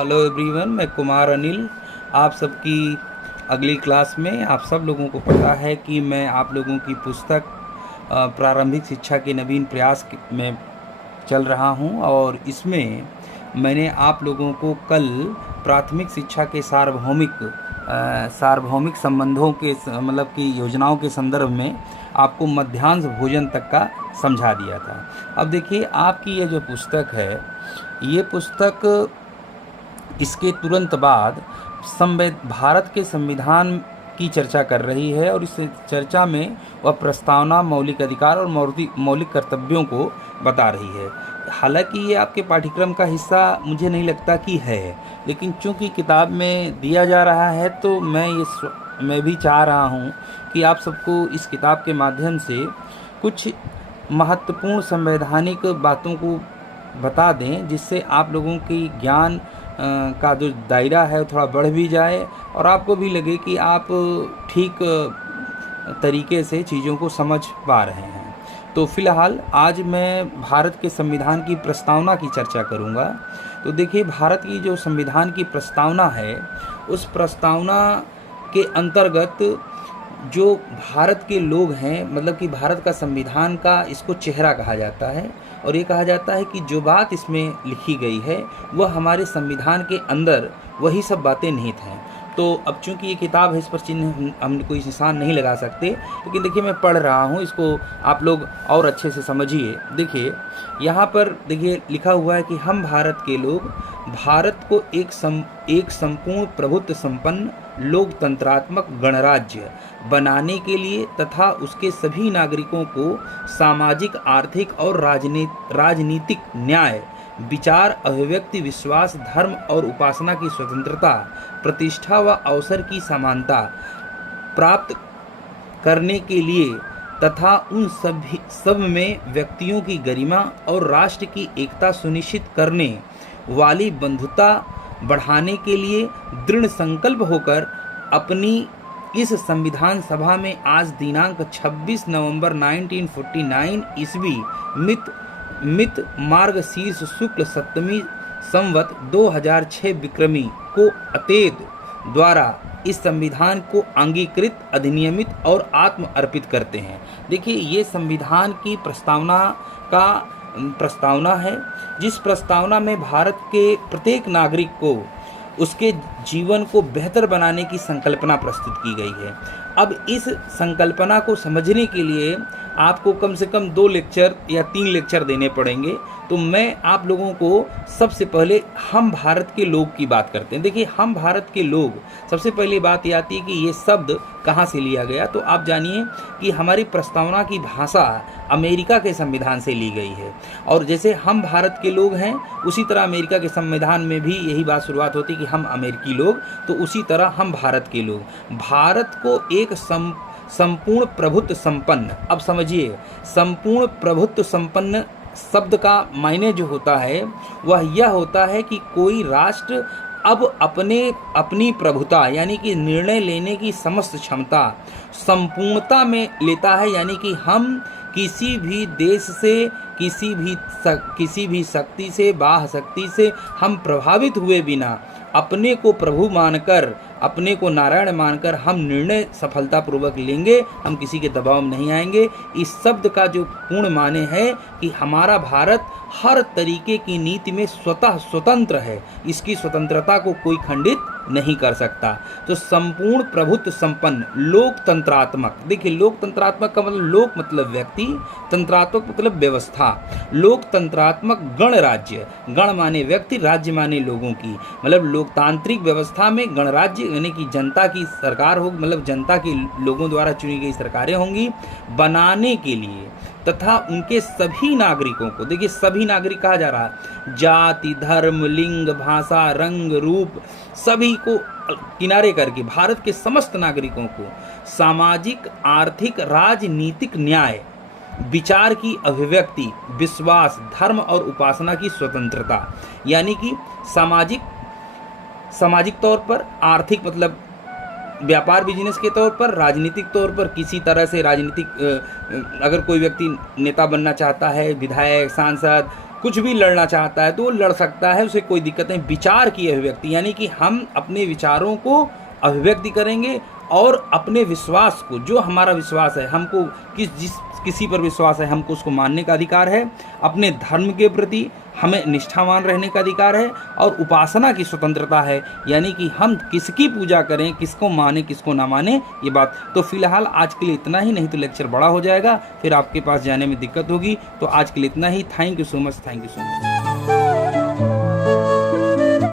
Hello everyone, मैं कुमार अनिल। आप सबकी अगली क्लास में आप सब लोगों को पता है कि मैं आप लोगों की पुस्तक प्रारंभिक शिक्षा के नवीन प्रयास में चल रहा हूं और इसमें मैंने आप लोगों को कल प्राथमिक शिक्षा के सार्वभौमिक संबंधों के मतलब कि योजनाओं के संदर्भ में आपको मध्याह्न भोजन तक का समझा दिया था। अब देखिए, आपकी ये जो पुस्तक है, ये पुस्तक इसके तुरंत बाद भारत के संविधान की चर्चा कर रही है और इस चर्चा में वह प्रस्तावना, मौलिक अधिकार और मौलिक कर्तव्यों को बता रही है। हालांकि ये आपके पाठ्यक्रम का हिस्सा मुझे नहीं लगता कि है, लेकिन चूंकि किताब में दिया जा रहा है तो मैं भी चाह रहा हूँ कि आप सबको इस किताब के माध्यम से कुछ महत्वपूर्ण संवैधानिक बातों को बता दें, जिससे आप लोगों की ज्ञान का जो दायरा है थोड़ा बढ़ भी जाए और आपको भी लगे कि आप ठीक तरीके से चीज़ों को समझ पा रहे हैं। तो फिलहाल आज मैं भारत के संविधान की प्रस्तावना की चर्चा करूंगा। तो देखिए, भारत की जो संविधान की प्रस्तावना है, उस प्रस्तावना के अंतर्गत जो भारत के लोग हैं, मतलब कि भारत का संविधान का इसको चेहरा कहा जाता है और ये कहा जाता है कि जो बात इसमें लिखी गई है वह हमारे संविधान के अंदर वही सब बातें निहित हैं। तो अब चूंकि ये किताब है, इस पर चिन्ह हम कोई निशान नहीं लगा सकते, लेकिन देखिए मैं पढ़ रहा हूँ, इसको आप लोग और अच्छे से समझिए। देखिए, यहाँ पर देखिए लिखा हुआ है कि हम भारत के लोग भारत को एक संपूर्ण प्रभुत्व संपन्न लोकतंत्रात्मक गणराज्य बनाने के लिए तथा उसके सभी नागरिकों को सामाजिक, आर्थिक और राजनीतिक न्याय, विचार, अभिव्यक्ति, विश्वास, धर्म और उपासना की स्वतंत्रता, प्रतिष्ठा व अवसर की समानता प्राप्त करने के लिए तथा उन सब में व्यक्तियों की गरिमा और राष्ट्र की एकता सुनिश्चित करने वाली बंधुता बढ़ाने के लिए दृढ़ संकल्प होकर अपनी इस संविधान सभा में आज दिनांक 26 नवंबर 1949 ईस्वी मित मार्गशीर्ष शुक्ल सप्तमी संवत 2006 विक्रमी को अतेद द्वारा इस संविधान को अंगीकृत, अधिनियमित और आत्म अर्पित करते हैं। देखिए, ये संविधान की प्रस्तावना है, जिस प्रस्तावना में भारत के प्रत्येक नागरिक को उसके जीवन को बेहतर बनाने की संकल्पना प्रस्तुत की गई है। अब इस संकल्पना को समझने के लिए आपको कम से कम 2 लेक्चर या 3 लेक्चर देने पड़ेंगे। तो मैं आप लोगों को सबसे पहले हम भारत के लोग की बात करते हैं। देखिए, हम भारत के लोग, सबसे पहली बात ये आती है कि ये शब्द कहाँ से लिया गया। तो आप जानिए कि हमारी प्रस्तावना की भाषा अमेरिका के संविधान से ली गई है और जैसे हम भारत के लोग हैं, उसी तरह अमेरिका के संविधान में भी यही बात शुरुआत होती है कि हम अमेरिकी लोग, तो उसी तरह हम भारत के लोग। भारत को एक संपूर्ण प्रभुत्व संपन्न, अब समझिए, संपूर्ण प्रभुत्व संपन्न शब्द का मायने जो होता है वह यह होता है कि कोई राष्ट्र अब अपनी प्रभुता यानी कि निर्णय लेने की समस्त क्षमता संपूर्णता में लेता है, यानी कि हम किसी भी देश से, किसी भी शक्ति से, बाह्य शक्ति से हम प्रभावित हुए बिना अपने को प्रभु मानकर, अपने को नारायण मानकर हम निर्णय सफलतापूर्वक लेंगे, हम किसी के दबाव में नहीं आएंगे। इस शब्द का जो पूर्ण माने है कि हमारा भारत हर तरीके की नीति में स्वतः स्वतंत्र है, इसकी स्वतंत्रता को कोई खंडित नहीं कर सकता। तो संपूर्ण प्रभुत्व संपन्न लोकतंत्रात्मक, देखिए लोकतंत्रात्मक का मतलब लोक मतलब व्यक्ति, तंत्रात्मक मतलब व्यवस्था, लोकतंत्रात्मक गणराज्य, गण माने व्यक्ति, राज्य माने लोगों की, मतलब लोकतांत्रिक व्यवस्था में गणराज्य यानी कि जनता की सरकार होगी, मतलब जनता के लोगों द्वारा चुनी गई सरकारें होंगी, बनाने के लिए तथा उनके सभी नागरिकों को, देखिए सभी नागरिक कहा जा रहा है, जाति, धर्म, लिंग, भाषा, रंग, रूप, सभी को किनारे करके भारत के समस्त नागरिकों को सामाजिक, आर्थिक, राजनीतिक न्याय, विचार की अभिव्यक्ति, विश्वास, धर्म और उपासना की स्वतंत्रता, यानी कि सामाजिक तौर पर, आर्थिक मतलब व्यापार बिजनेस के तौर पर, राजनीतिक तौर पर किसी तरह से राजनीतिक अगर कोई व्यक्ति नेता बनना चाहता है, विधायक, सांसद, कुछ भी लड़ना चाहता है तो वो लड़ सकता है, उसे कोई दिक्कत नहीं। विचार की अभिव्यक्ति, यानी कि हम अपने विचारों को अभिव्यक्ति करेंगे और अपने विश्वास को, जो हमारा विश्वास है, हमको किसी पर विश्वास है, हमको उसको मानने का अधिकार है। अपने धर्म के प्रति हमें निष्ठावान रहने का अधिकार है और उपासना की स्वतंत्रता है, यानी कि हम किसकी पूजा करें, किसको माने, किसको ना माने, ये बात। तो फिलहाल आज के लिए इतना ही, नहीं तो लेक्चर बड़ा हो जाएगा, फिर आपके पास जाने में दिक्कत होगी। तो आज के लिए इतना ही। Thank you so much, thank you so much.